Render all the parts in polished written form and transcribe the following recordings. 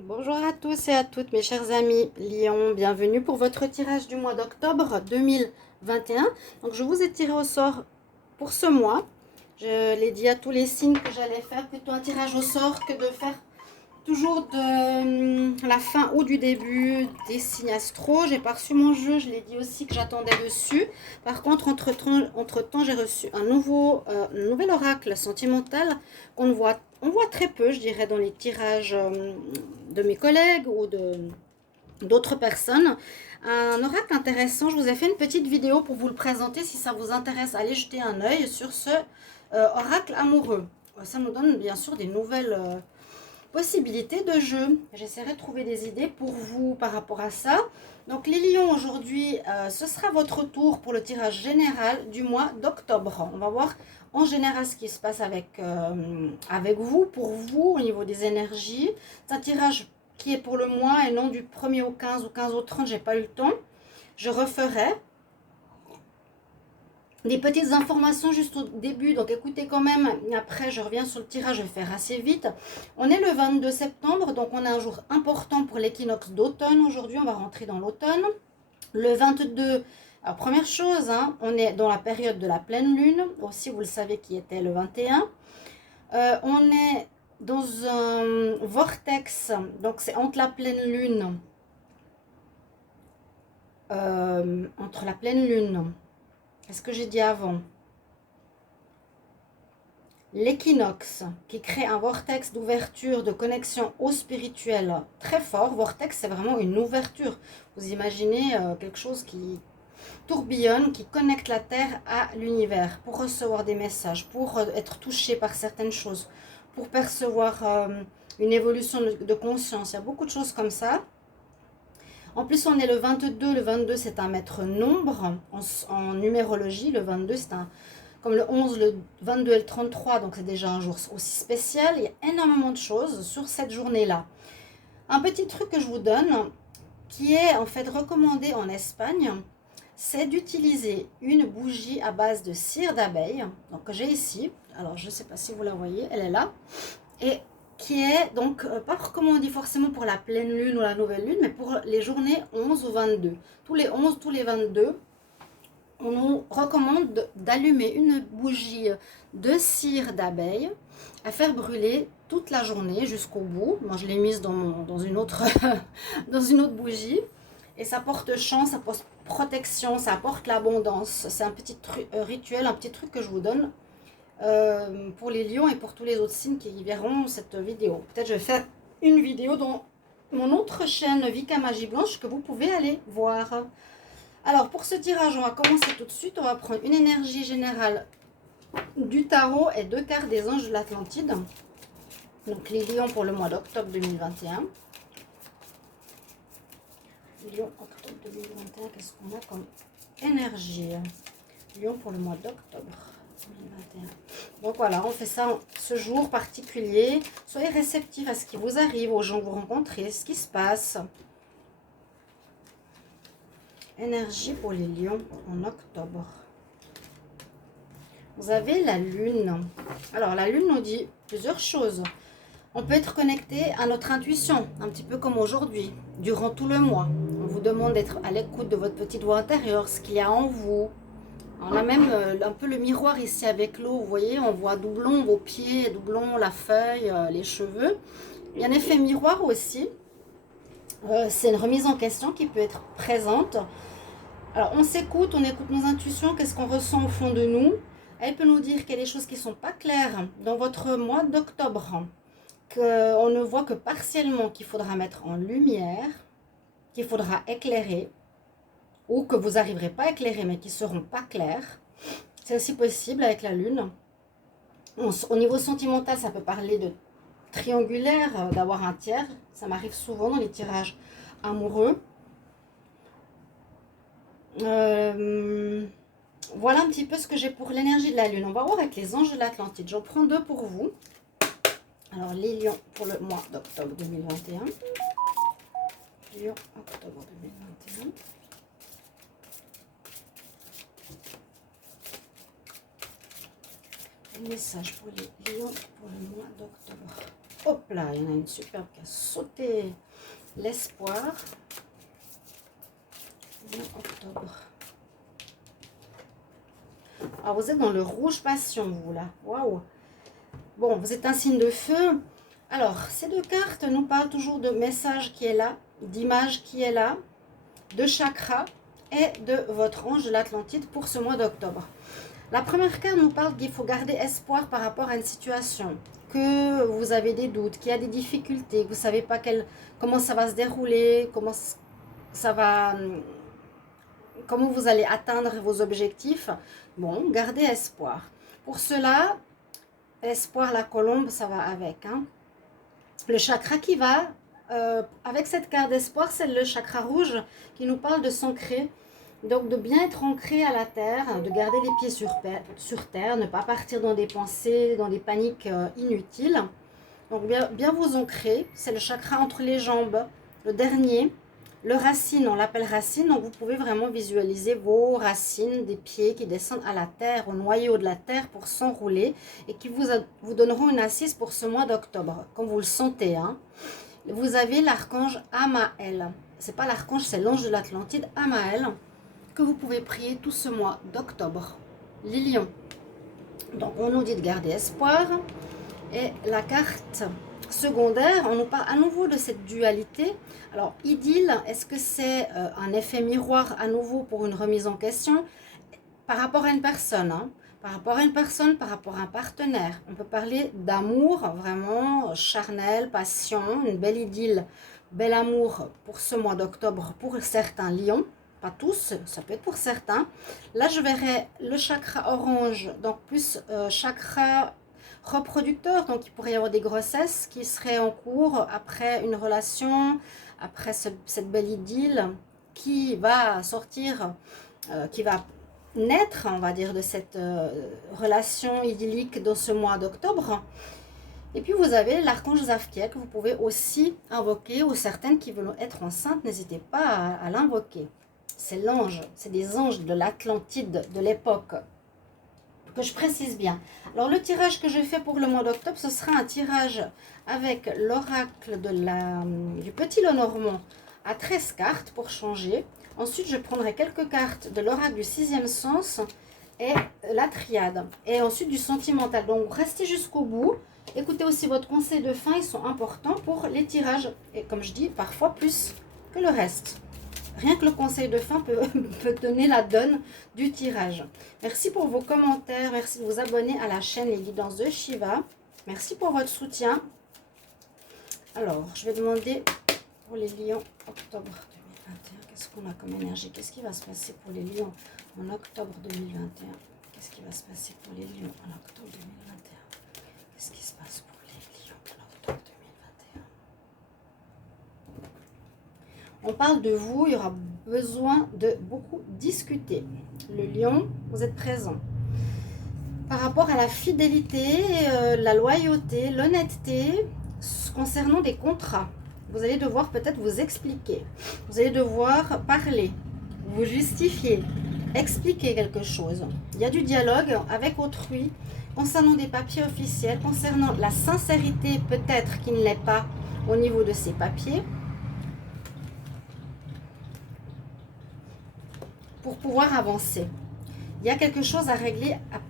Bonjour à tous et à toutes mes chers amis Lion, bienvenue pour votre tirage du mois d'octobre 2021. Donc je vous ai tiré au sort pour ce mois. Je l'ai dit à tous les signes que j'allais faire plutôt un tirage au sort que de faire toujours de la fin ou du début des signes astro. J'ai pas reçu mon jeu, je l'ai dit aussi que j'attendais dessus. Par contre, entre-temps, j'ai reçu un nouvel oracle sentimental on voit très peu, je dirais, dans les tirages de mes collègues ou d'autres personnes. Un oracle intéressant, je vous ai fait une petite vidéo pour vous le présenter. Si ça vous intéresse, allez jeter un œil sur ce oracle amoureux. Ça nous donne bien sûr des nouvelles possibilités de jeu. J'essaierai de trouver des idées pour vous par rapport à ça. Donc les lions, aujourd'hui, ce sera votre tour pour le tirage général du mois d'octobre. On va voir en général ce qui se passe avec vous, pour vous, au niveau des énergies. C'est un tirage qui est pour le mois et non du 1er au 15 ou 15 au 30, j'ai pas eu le temps. Je referai des petites informations juste au début, donc écoutez quand même. Après je reviens sur le tirage, je vais faire assez vite. On est le 22 septembre, donc on a un jour important pour l'équinoxe d'automne. Aujourd'hui on va rentrer dans l'automne. Le 22, alors première chose, hein, on est dans la période de la pleine lune, aussi vous le savez qui était le 21. On est dans un vortex, donc c'est entre la pleine lune, qu'est-ce que j'ai dit avant, l'équinoxe qui crée un vortex d'ouverture, de connexion au spirituel très fort. Vortex, c'est vraiment une ouverture. Vous imaginez quelque chose qui tourbillonne, qui connecte la Terre à l'univers pour recevoir des messages, pour être touché par certaines choses, pour percevoir une évolution de conscience. Il y a beaucoup de choses comme ça. En plus, on est le 22. Le 22, c'est un maître nombre en numérologie. Le 22, c'est un comme le 11, le 22 et le 33, donc c'est déjà un jour aussi spécial. Il y a énormément de choses sur cette journée-là. Un petit truc que je vous donne, qui est en fait recommandé en Espagne, c'est d'utiliser une bougie à base de cire d'abeille, donc que j'ai ici. Alors je ne sais pas si vous la voyez, elle est là. Et qui est donc pas recommandé forcément pour la pleine lune ou la nouvelle lune, mais pour les journées 11 ou 22. Tous les 11, tous les 22, on nous recommande d'allumer une bougie de cire d'abeille à faire brûler toute la journée jusqu'au bout. Moi, je l'ai mise dans une autre, dans une autre bougie. Et ça porte chance, ça porte protection, ça apporte l'abondance. C'est un petit rituel, un petit truc que je vous donne pour les lions et pour tous les autres signes qui verront cette vidéo. Peut-être je vais faire une vidéo dans mon autre chaîne Vika Magie Blanche que vous pouvez aller voir. Alors, pour ce tirage, on va commencer tout de suite. On va prendre une énergie générale du tarot et deux cartes des anges de l'Atlantide. Donc, les lions pour le mois d'octobre 2021. Lion, octobre 2021, qu'est-ce qu'on a comme énergie? Lion pour le mois d'octobre 2021. Donc, voilà, on fait ça ce jour particulier. Soyez réceptifs à ce qui vous arrive, aux gens que vous rencontrez, ce qui se passe. Énergie pour les lions en octobre. Vous avez la lune. Alors la lune nous dit plusieurs choses. On peut être connecté à notre intuition, un petit peu comme aujourd'hui, durant tout le mois. On vous demande d'être à l'écoute de votre petite voix intérieure, ce qu'il y a en vous. On a même un peu le miroir ici avec l'eau, vous voyez, on voit doublon vos pieds, doublon la feuille, les cheveux. Il y a un effet miroir aussi. C'est une remise en question qui peut être présente. Alors, on s'écoute, on écoute nos intuitions, qu'est-ce qu'on ressent au fond de nous. Elle peut nous dire qu'il y a des choses qui ne sont pas claires dans votre mois d'octobre, qu'on ne voit que partiellement, qu'il faudra mettre en lumière, qu'il faudra éclairer, ou que vous n'arriverez pas à éclairer, mais qui ne seront pas clairs. C'est aussi possible avec la lune. Au niveau sentimental, ça peut parler de triangulaire, d'avoir un tiers. Ça m'arrive souvent dans les tirages amoureux. Voilà un petit peu ce que j'ai pour l'énergie de la lune. On va voir avec les anges de l'Atlantide. J'en prends deux pour vous. Alors les lions pour le mois d'octobre 2021. Lion octobre 2021. Un message pour les lions pour le mois d'octobre. Hop là, il y en a une superbe qui a sauté. L'espoir. Octobre. Alors, vous êtes dans le rouge passion, vous, là. Waouh. Bon, vous êtes un signe de feu. Alors, ces deux cartes nous parlent toujours de message qui est là, d'image qui est là, de chakra et de votre ange de l'Atlantide pour ce mois d'octobre. La première carte nous parle qu'il faut garder espoir par rapport à une situation, que vous avez des doutes, qu'il y a des difficultés, que vous ne savez pas comment ça va se dérouler, comment vous allez atteindre vos objectifs. Bon, gardez espoir. Pour cela, espoir, la colombe, ça va avec. Hein. Le chakra qui va avec cette carte d'espoir, c'est le chakra rouge qui nous parle de s'ancrer. Donc de bien être ancré à la terre, de garder les pieds sur terre, ne pas partir dans des pensées, dans des paniques inutiles. Donc bien vous ancrer, c'est le chakra entre les jambes, le dernier. Le racine, on l'appelle racine, donc vous pouvez vraiment visualiser vos racines des pieds qui descendent à la terre, au noyau de la terre pour s'enrouler et qui vous donneront une assise pour ce mois d'octobre, comme vous le sentez. Hein. Vous avez l'archange Amaël. C'est pas l'archange, c'est l'ange de l'Atlantide, Amaël, que vous pouvez prier tout ce mois d'octobre. Les lions. Donc on nous dit de garder espoir. Et la carte secondaire, on nous parle à nouveau de cette dualité. Alors, idylle, est-ce que c'est un effet miroir à nouveau pour une remise en question par rapport à une personne, hein, par rapport à une personne, par rapport à un partenaire. On peut parler d'amour vraiment charnel, passion, une belle idylle, bel amour pour ce mois d'octobre pour certains lions. Pas tous, ça peut être pour certains. Là, je verrais le chakra orange, donc plus chakra reproducteur, donc il pourrait y avoir des grossesses qui seraient en cours après une relation, après cette belle idylle qui va sortir, qui va naître, on va dire, de cette relation idyllique dans ce mois d'octobre. Et puis vous avez l'archange Zadkiel que vous pouvez aussi invoquer, ou certaines qui veulent être enceintes, n'hésitez pas à l'invoquer. C'est l'ange, c'est des anges de l'Atlantide de l'époque, que je précise bien. Alors le tirage que je fais pour le mois d'octobre, ce sera un tirage avec l'oracle du petit Lenormand à 13 cartes pour changer. Ensuite, je prendrai quelques cartes de l'oracle du sixième sens et la triade. Et ensuite du sentimental. Donc restez jusqu'au bout. Écoutez aussi votre conseil de fin, ils sont importants pour les tirages. Et comme je dis, parfois plus que le reste. Rien que le conseil de fin peut donner la donne du tirage. Merci pour vos commentaires. Merci de vous abonner à la chaîne Les Guidances de Shiva. Merci pour votre soutien. Alors, je vais demander pour les lions octobre 2021. Qu'est-ce qu'on a comme énergie? Qu'est-ce qui va se passer pour les lions en octobre 2021? Qu'est-ce qui va se passer pour les lions en octobre 2021? Qu'est-ce qui se passe pour les lions en octobre 2021? On parle de vous, il y aura besoin de beaucoup discuter. Le lion, vous êtes présent. Par rapport à la fidélité, la loyauté, l'honnêteté, concernant des contrats, vous allez devoir peut-être vous expliquer. Vous allez devoir parler, vous justifier, expliquer quelque chose. Il y a du dialogue avec autrui concernant des papiers officiels, concernant la sincérité peut-être qui ne l'est pas au niveau de ces papiers, pour pouvoir avancer. Il y a quelque chose à régler à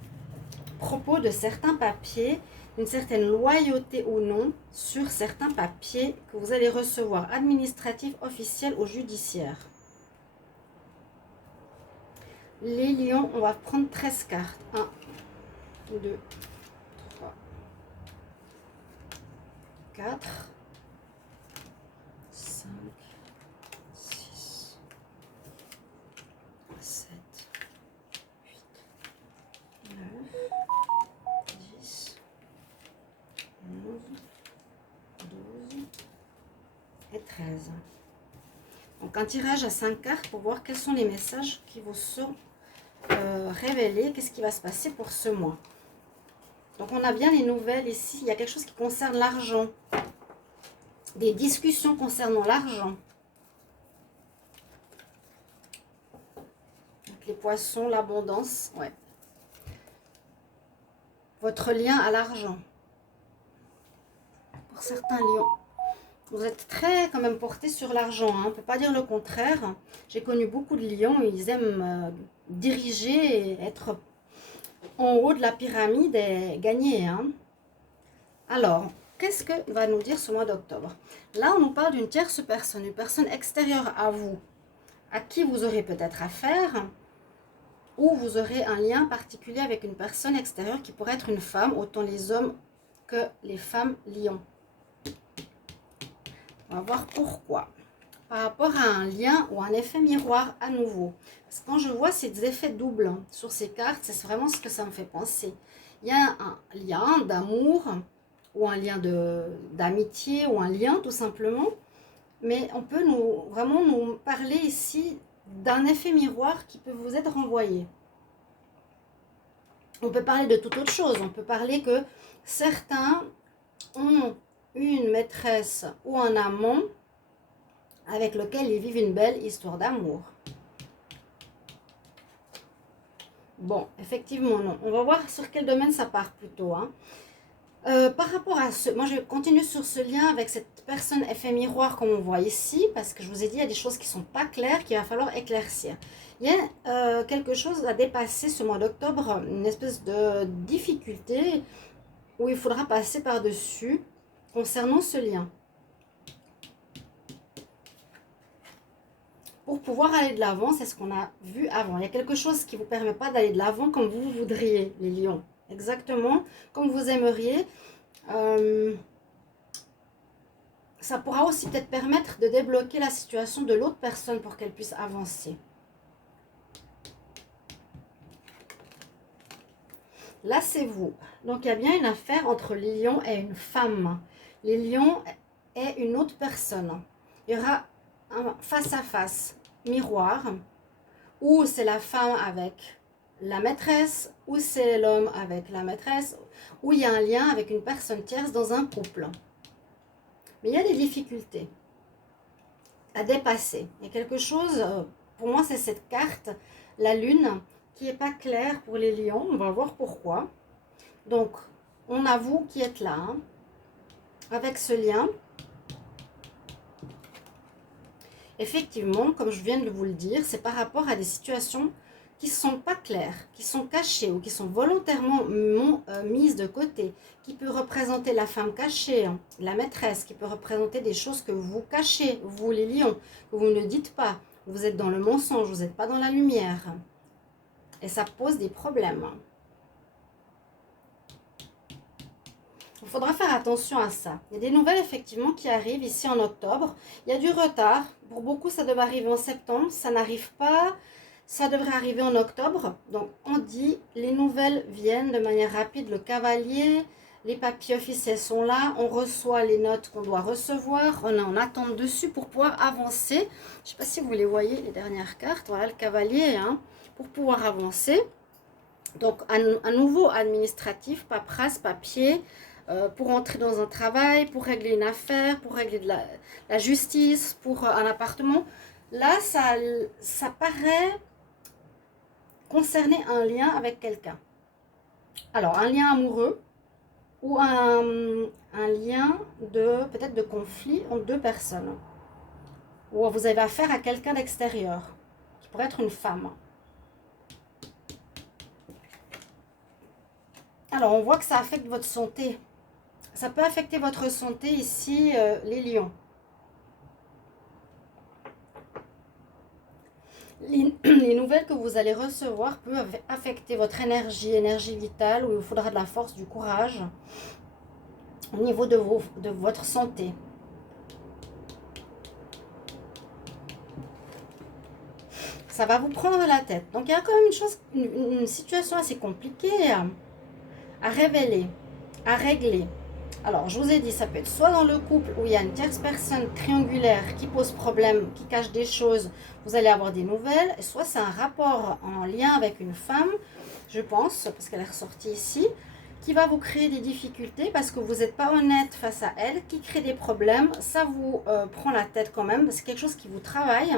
propos de certains papiers, une certaine loyauté ou non sur certains papiers que vous allez recevoir, administratifs, officiels ou judiciaires. Les lions, on va prendre 13 cartes. 1, 2, 3, 4, 5, 6, 7, 8, 9, 10, 11, 12 et 13. Donc un tirage à 5 cartes pour voir quels sont les messages qui vous sont révélés, qu'est-ce qui va se passer pour ce mois. Donc on a bien les nouvelles ici, il y a quelque chose qui concerne l'argent, des discussions concernant l'argent. Les poissons, l'abondance, ouais. Votre lien à l'argent. Pour pour certains lions. Vous êtes très quand même porté sur l'argent, hein. On ne peut pas dire le contraire. J'ai connu beaucoup de lions, ils aiment diriger et être en haut de la pyramide et gagner, hein. Alors, qu'est-ce que va nous dire ce mois d'octobre? Là, on nous parle d'une tierce personne, une personne extérieure à vous, à qui vous aurez peut-être affaire, ou vous aurez un lien particulier avec une personne extérieure qui pourrait être une femme, autant les hommes que les femmes lions. On va voir pourquoi. Par rapport à un lien ou un effet miroir à nouveau. Parce que quand je vois ces effets doubles sur ces cartes, c'est vraiment ce que ça me fait penser. Il y a un lien d'amour ou un lien d'amitié ou un lien tout simplement. Mais on peut vraiment nous parler ici d'un effet miroir qui peut vous être renvoyé. On peut parler de toute autre chose. On peut parler que certains ont une maîtresse ou un amant avec lequel ils vivent une belle histoire d'amour. Bon, effectivement, non. On va voir sur quel domaine ça part plutôt, hein. Par rapport à ce... Moi, je vais continuer sur ce lien avec cette personne effet miroir comme on voit ici, parce que je vous ai dit, il y a des choses qui ne sont pas claires, qu'il va falloir éclaircir. Il y a quelque chose à dépasser ce mois d'octobre, une espèce de difficulté où il faudra passer par-dessus concernant ce lien. Pour pouvoir aller de l'avant, c'est ce qu'on a vu avant. Il y a quelque chose qui ne vous permet pas d'aller de l'avant comme vous voudriez, les lions. Exactement comme vous aimeriez. Ça pourra aussi peut-être permettre de débloquer la situation de l'autre personne pour qu'elle puisse avancer. Là, c'est vous. Donc, il y a bien une affaire entre les lions et une femme. Les lions et une autre personne. Il y aura un face-à-face, miroir, où c'est la femme avec la maîtresse, ou c'est l'homme avec la maîtresse, ou il y a un lien avec une personne tierce dans un couple. Mais il y a des difficultés à dépasser. Il y a quelque chose, pour moi c'est cette carte, la lune, qui n'est pas claire pour les lions. On va voir pourquoi. Donc, on a vous qui êtes là, hein, avec ce lien. Effectivement, comme je viens de vous le dire, c'est par rapport à des situations qui ne sont pas claires, qui sont cachées ou qui sont volontairement mises de côté, qui peut représenter la femme cachée, hein, la maîtresse, qui peut représenter des choses que vous cachez, vous les lions, que vous ne dites pas. Vous êtes dans le mensonge, vous n'êtes pas dans la lumière. Et ça pose des problèmes. Il faudra faire attention à ça. Il y a des nouvelles effectivement qui arrivent ici en octobre. Il y a du retard. Pour beaucoup, ça devait arriver en septembre. Ça n'arrive pas. Ça devrait arriver en octobre. Donc, on dit les nouvelles viennent de manière rapide. Le cavalier, les papiers officiels sont là. On reçoit les notes qu'on doit recevoir. On est en attente dessus pour pouvoir avancer. Je ne sais pas si vous les voyez, les dernières cartes. Voilà le cavalier, hein, pour pouvoir avancer. Donc, un nouveau administratif, paperasse, papier, pour entrer dans un travail, pour régler une affaire, pour régler de la justice, pour un appartement. Là, ça paraît concerner un lien avec quelqu'un. Alors, un lien amoureux ou un lien peut-être de conflit entre deux personnes. Ou vous avez affaire à quelqu'un d'extérieur, qui pourrait être une femme. Alors, on voit que ça affecte votre santé. Ça peut affecter votre santé ici, les lions. Les nouvelles que vous allez recevoir peuvent affecter votre énergie vitale, où il vous faudra de la force, du courage, au niveau de votre santé. Ça va vous prendre la tête. Donc, il y a quand même une situation assez compliquée à révéler, à régler. Alors, je vous ai dit, ça peut être soit dans le couple où il y a une tierce personne triangulaire qui pose problème, qui cache des choses, vous allez avoir des nouvelles, soit c'est un rapport en lien avec une femme, je pense, parce qu'elle est ressortie ici, qui va vous créer des difficultés parce que vous n'êtes pas honnête face à elle, qui crée des problèmes, ça vous prend la tête quand même, c'est quelque chose qui vous travaille,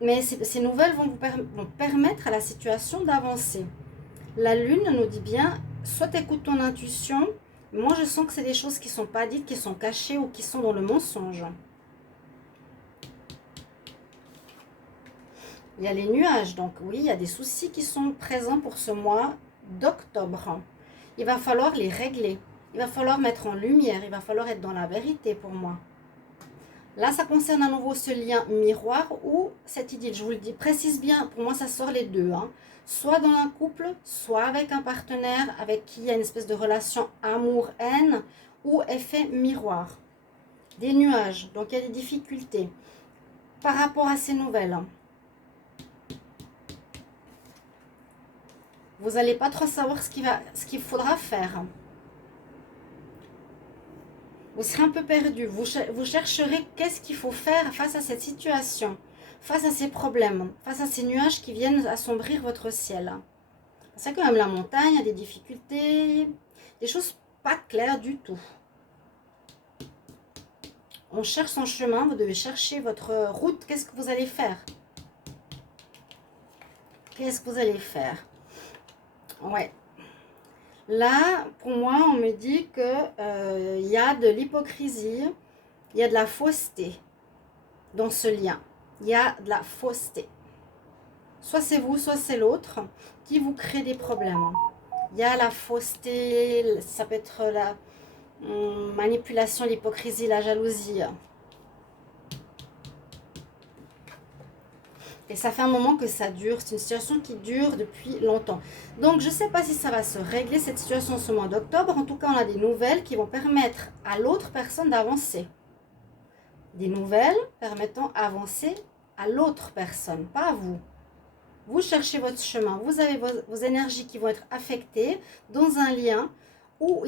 mais ces nouvelles vont permettre à la situation d'avancer. La lune nous dit bien, soit écoute ton intuition, Moi, je sens que c'est des choses qui ne sont pas dites, qui sont cachées ou qui sont dans le mensonge. Il y a les nuages, donc oui, il y a des soucis qui sont présents pour ce mois d'octobre. Il va falloir les régler. Il va falloir mettre en lumière. Il va falloir être dans la vérité pour moi. Là, ça concerne à nouveau ce lien miroir ou cette idylle. Je vous le dis, précise bien, pour moi, ça sort les deux. Soit dans un couple, soit avec un partenaire avec qui il y a une espèce de relation amour-haine ou effet miroir. Des nuages, donc il y a des difficultés par rapport à ces nouvelles. Vous n'allez pas trop savoir ce qu'il faudra faire. Vous serez un peu perdu. Vous chercherez qu'est-ce qu'il faut faire face à cette situation, face à ces problèmes, face à ces nuages qui viennent assombrir votre ciel. C'est quand même la montagne, il y a des difficultés, des choses pas claires du tout. On cherche son chemin, vous devez chercher votre route. Qu'est-ce que vous allez faire? Qu'est-ce que vous allez faire? Ouais. Là, pour moi, on me dit que y a de l'hypocrisie, il y a de la fausseté dans ce lien. Il y a de la fausseté. Soit c'est vous, soit c'est l'autre qui vous crée des problèmes. Il y a la fausseté, ça peut être la manipulation, l'hypocrisie, la jalousie. Et ça fait un moment que ça dure. C'est une situation qui dure depuis longtemps. Donc, je ne sais pas si ça va se régler, cette situation, ce mois d'octobre. En tout cas, on a des nouvelles qui vont permettre à l'autre personne d'avancer. Des nouvelles permettant d'avancer à l'autre personne, pas à vous. Vous cherchez votre chemin. Vous avez vos énergies qui vont être affectées dans un lien où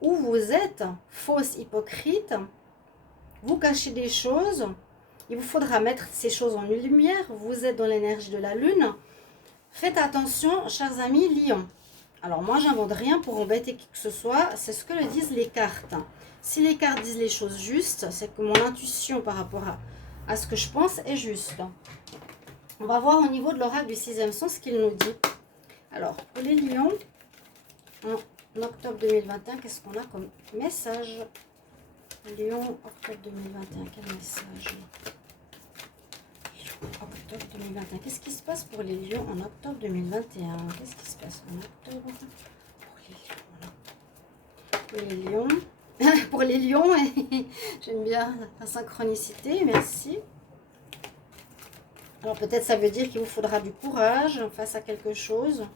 où vous êtes fausse, hypocrite. Vous cachez des choses. Il vous faudra mettre ces choses en lumière. Vous êtes dans l'énergie de la lune. Faites attention, chers amis lions. Alors moi, j'invente rien pour embêter qui que ce soit. C'est ce que le disent les cartes. Si les cartes disent les choses justes, c'est que mon intuition par rapport à ce que je pense est juste. On va voir au niveau de l'oracle du sixième sens ce qu'il nous dit. Alors, pour les lions, en octobre 2021, qu'est-ce qu'on a comme message? Lion, octobre 2021, quel message? Octobre 2021. Qu'est-ce qui se passe pour les lions en octobre 2021? Qu'est-ce qui se passe en octobre pour les lions? Pour les lions, j'aime bien la synchronicité, merci. Alors peut-être ça veut dire qu'il vous faudra du courage face à quelque chose,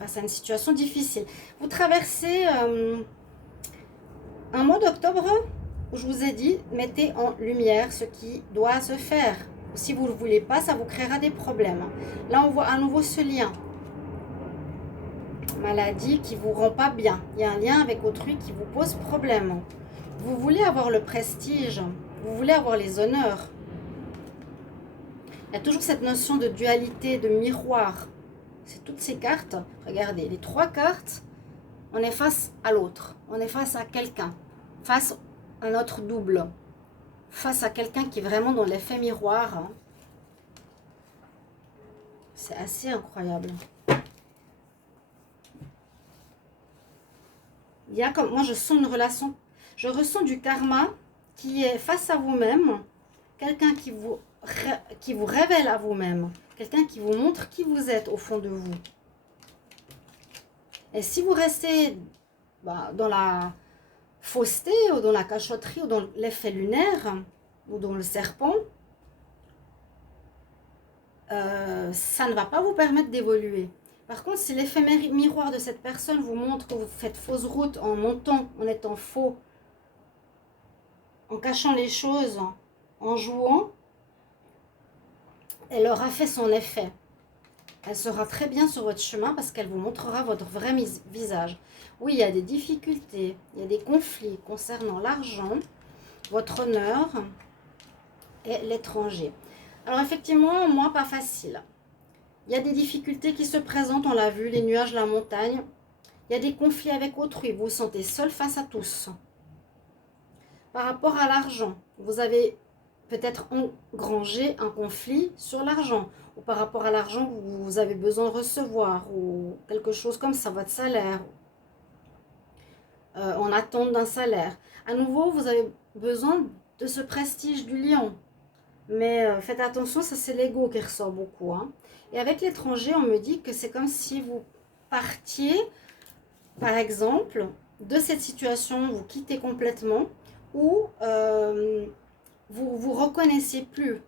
face à une situation difficile. Vous traversez un mois d'octobre où je vous ai dit, mettez en lumière ce qui doit se faire. Si vous ne le voulez pas, ça vous créera des problèmes. Là, on voit à nouveau ce lien. Maladie qui ne vous rend pas bien. Il y a un lien avec autrui qui vous pose problème. Vous voulez avoir le prestige. Vous voulez avoir les honneurs. Il y a toujours cette notion de dualité, de miroir. C'est toutes ces cartes. Regardez, les trois cartes, on est face à l'autre. On est face à quelqu'un. Face à notre double. Face à quelqu'un qui est vraiment dans l'effet miroir. C'est assez incroyable. Il y a comme moi, je sens une relation. Je ressens du karma qui est face à vous-même. Quelqu'un qui vous révèle à vous-même. Quelqu'un qui vous montre qui vous êtes au fond de vous. Et si vous restez dans la fausseté ou dans la cachotterie ou dans l'effet lunaire ou dans le serpent, ça ne va pas vous permettre d'évoluer. Par contre, si l'effet miroir de cette personne vous montre que vous faites fausse route en montant, en étant faux, en cachant les choses, en jouant, elle aura fait son effet. Elle sera très bien sur votre chemin parce qu'elle vous montrera votre vrai visage. Oui, il y a des difficultés, il y a des conflits concernant l'argent, votre honneur et l'étranger. Alors effectivement, moi, pas facile. Il y a des difficultés qui se présentent, on l'a vu, les nuages, la montagne. Il y a des conflits avec autrui, vous vous sentez seul face à tous. Par rapport à l'argent, vous avez peut-être engrangé un conflit sur l'argent. Ou par rapport à l'argent, vous avez besoin de recevoir, ou quelque chose comme ça, votre salaire. en attente d'un salaire. À nouveau, vous avez besoin de ce prestige du lion. Mais faites attention, ça c'est l'ego qui ressort beaucoup. Hein. Et avec l'étranger, on me dit que c'est comme si vous partiez, par exemple, de cette situation, vous quittez complètement, ou vous vous reconnaissez plus.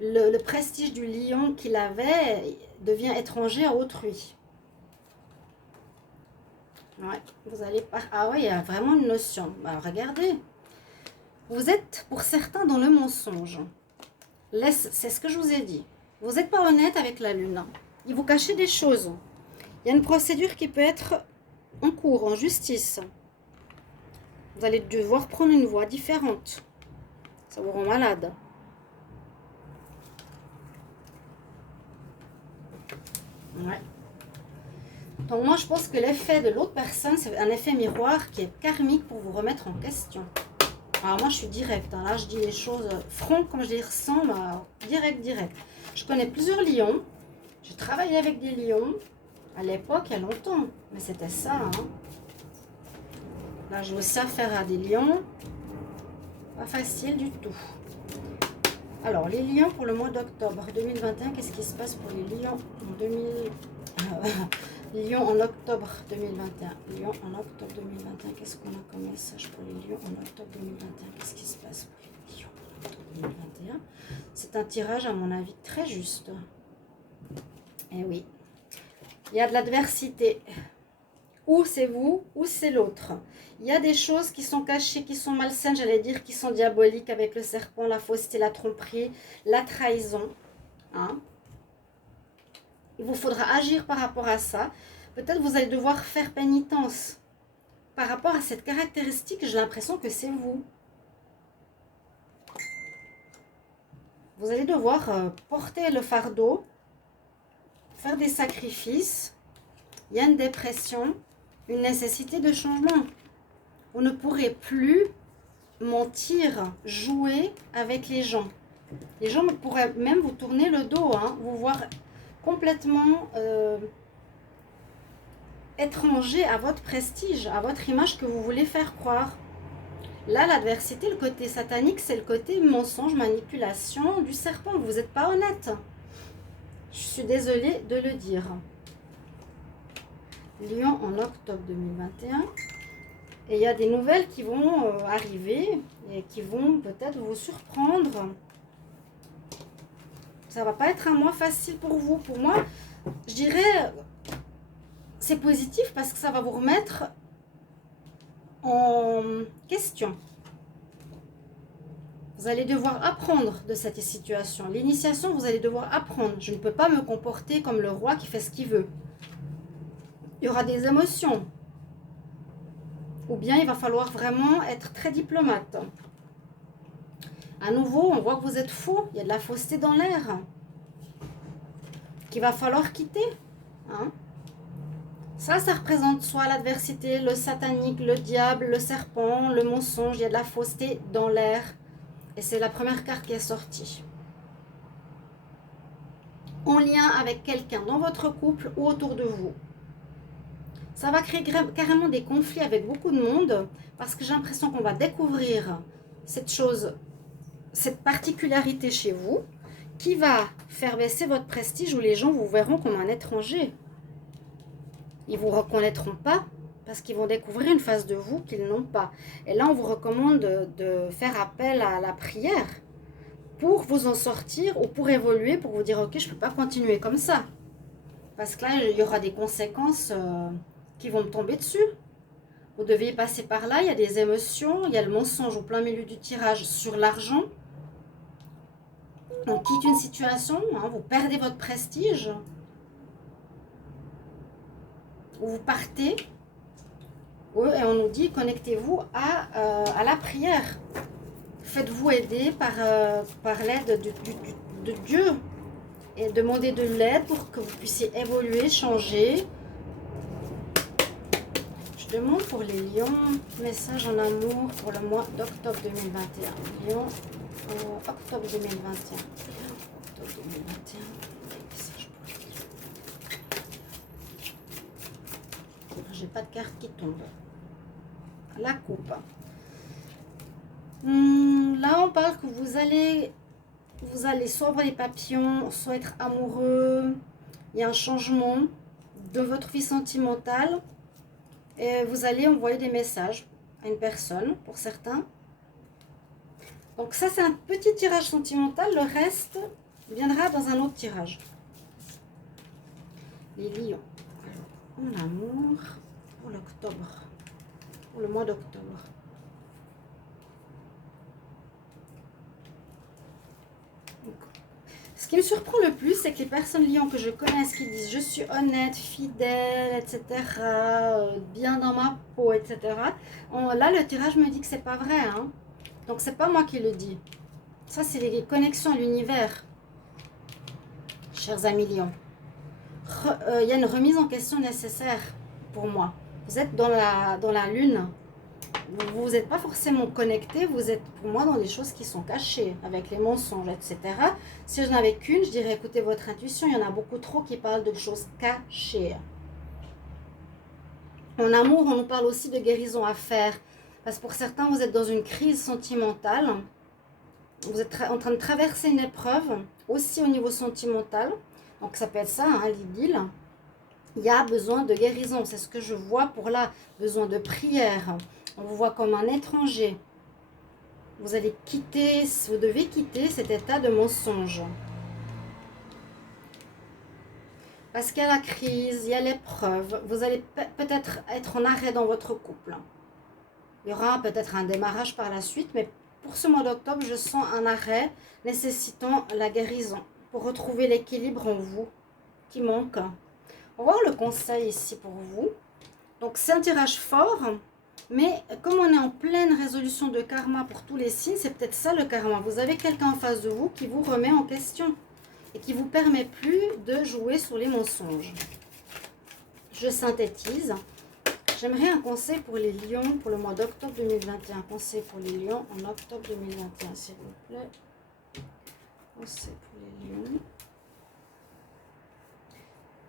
Le prestige du lion qu'il avait devient étranger à autrui. Ouais, vous allez ah oui, il y a vraiment une notion. Alors, regardez. Vous êtes pour certains dans le mensonge. C'est ce que je vous ai dit. Vous n'êtes pas honnête avec la lune. Il vous cachez des choses. Il y a une procédure qui peut être en cours, en justice. Vous allez devoir prendre une voie différente. Ça vous rend malade. Ouais. Donc moi je pense que l'effet de l'autre personne, c'est un effet miroir qui est karmique pour vous remettre en question. Alors moi je suis directe, hein. Là je dis les choses franc comme je les ressens, direct. Je connais plusieurs lions, j'ai travaillé avec des lions, à l'époque il y a longtemps, mais c'était ça. Hein. Là j'ai aussi affaire à des lions, pas facile du tout. Alors les lions pour le mois d'octobre 2021, qu'est-ce qui se passe pour les lions en 2000... Lion en octobre 2021. Lion en octobre 2021. Qu'est-ce qu'on a comme message pour les lions en octobre 2021? Qu'est-ce qui se passe pour les lions en octobre 2021? C'est un tirage, à mon avis, très juste. Eh oui. Il y a de l'adversité. Ou c'est vous, ou c'est l'autre. Il y a des choses qui sont cachées, qui sont malsaines, j'allais dire, qui sont diaboliques avec le serpent, la fausseté, la tromperie, la trahison. Hein? Il vous faudra agir par rapport à ça. Peut-être vous allez devoir faire pénitence. Par rapport à cette caractéristique, j'ai l'impression que c'est vous. Vous allez devoir porter le fardeau, faire des sacrifices. Il y a une dépression, une nécessité de changement. Vous ne pourrez plus mentir, jouer avec les gens. Les gens pourraient même vous tourner le dos, hein, vous voir complètement étranger à votre prestige, à votre image que vous voulez faire croire. Là, l'adversité, le côté satanique, c'est le côté mensonge, manipulation du serpent. Vous n'êtes pas honnête. Je suis désolée de le dire. Lion en octobre 2021. Et il y a des nouvelles qui vont arriver et qui vont peut-être vous surprendre. Ça ne va pas être un mois facile pour vous. Pour moi, je dirais, c'est positif parce que ça va vous remettre en question. Vous allez devoir apprendre de cette situation. L'initiation, vous allez devoir apprendre. Je ne peux pas me comporter comme le roi qui fait ce qu'il veut. Il y aura des émotions. Ou bien il va falloir vraiment être très diplomate. À nouveau, on voit que vous êtes faux. Il y a de la fausseté dans l'air. Qu'il va falloir quitter. Hein? Ça représente soit l'adversité, le satanique, le diable, le serpent, le mensonge. Il y a de la fausseté dans l'air. Et c'est la première carte qui est sortie. En lien avec quelqu'un dans votre couple ou autour de vous. Ça va créer carrément des conflits avec beaucoup de monde. Parce que j'ai l'impression qu'on va découvrir cette chose, cette particularité chez vous. Qui va faire baisser votre prestige où les gens vous verront comme un étranger. Ils ne vous reconnaîtront pas parce qu'ils vont découvrir une face de vous qu'ils n'ont pas. Et là, on vous recommande de faire appel à la prière pour vous en sortir ou pour évoluer, pour vous dire « Ok, je ne peux pas continuer comme ça. » Parce que là, il y aura des conséquences qui vont me tomber dessus. Vous devez passer par là, il y a des émotions, il y a le mensonge au plein milieu du tirage sur l'argent. On quitte une situation, hein, vous perdez votre prestige. Ou vous partez. Et on nous dit, connectez-vous à la prière. Faites-vous aider par l'aide de Dieu. Et demandez de l'aide pour que vous puissiez évoluer, changer. Je demande pour les lions, message en amour pour le mois d'octobre 2021. Lion, octobre 2021. Octobre 2021. Message pour les lions. J'ai pas de carte qui tombe. La coupe. Là, on parle que vous allez soit avoir les papillons, soit être amoureux. Il y a un changement de votre vie sentimentale. Et vous allez envoyer des messages à une personne, pour certains. Donc ça, c'est un petit tirage sentimental. Le reste viendra dans un autre tirage. Les lions. Alors, en amour, pour l'octobre. Pour le mois d'octobre. Ce qui me surprend le plus, c'est que les personnes lions que je connaisse qui disent je suis honnête, fidèle, etc., bien dans ma peau, etc. Là, le tirage me dit que c'est pas vrai. Hein. Donc, c'est pas moi qui le dis. Ça, c'est les connexions à l'univers. Chers amis lions. Il y a une remise en question nécessaire pour moi. Vous êtes dans la lune. Vous n'êtes pas forcément connecté, vous êtes pour moi dans des choses qui sont cachées, avec les mensonges, etc. Si je n'en avais qu'une, je dirais écoutez votre intuition, il y en a beaucoup trop qui parlent de choses cachées. En amour, on nous parle aussi de guérison à faire, parce que pour certains, vous êtes dans une crise sentimentale, vous êtes en train de traverser une épreuve, aussi au niveau sentimental, donc ça peut être ça, hein, l'idylle. Il y a besoin de guérison, c'est ce que je vois pour là, besoin de prière. On vous voit comme un étranger. Vous allez quitter, vous devez quitter cet état de mensonge. Parce qu'il y a la crise, il y a l'épreuve. Vous allez peut-être être en arrêt dans votre couple. Il y aura peut-être un démarrage par la suite, mais pour ce mois d'octobre, je sens un arrêt nécessitant la guérison pour retrouver l'équilibre en vous qui manque. On va voir le conseil ici pour vous. Donc, c'est un tirage fort. Mais comme on est en pleine résolution de karma pour tous les signes, c'est peut-être ça le karma. Vous avez quelqu'un en face de vous qui vous remet en question et qui ne vous permet plus de jouer sur les mensonges. Je synthétise. J'aimerais un conseil pour les lions pour le mois d'octobre 2021. Conseil pour les lions en octobre 2021, s'il vous plaît. Conseil pour les lions.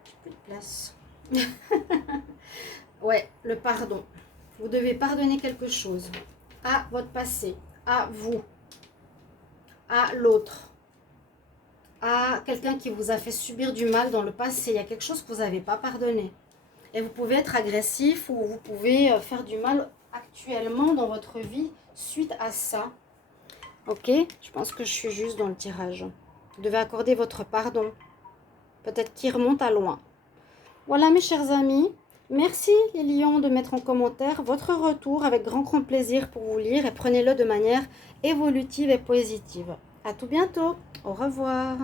J'ai plus de place. Ouais, le pardon. Vous devez pardonner quelque chose à votre passé, à vous, à l'autre, à quelqu'un qui vous a fait subir du mal dans le passé. Il y a quelque chose que vous n'avez pas pardonné. Et vous pouvez être agressif ou vous pouvez faire du mal actuellement dans votre vie suite à ça. Ok, je pense que je suis juste dans le tirage. Vous devez accorder votre pardon. Peut-être qu'il remonte à loin. Voilà mes chers amis. Merci les lions de mettre en commentaire votre retour avec grand plaisir pour vous lire et prenez-le de manière évolutive et positive. À tout bientôt. Au revoir.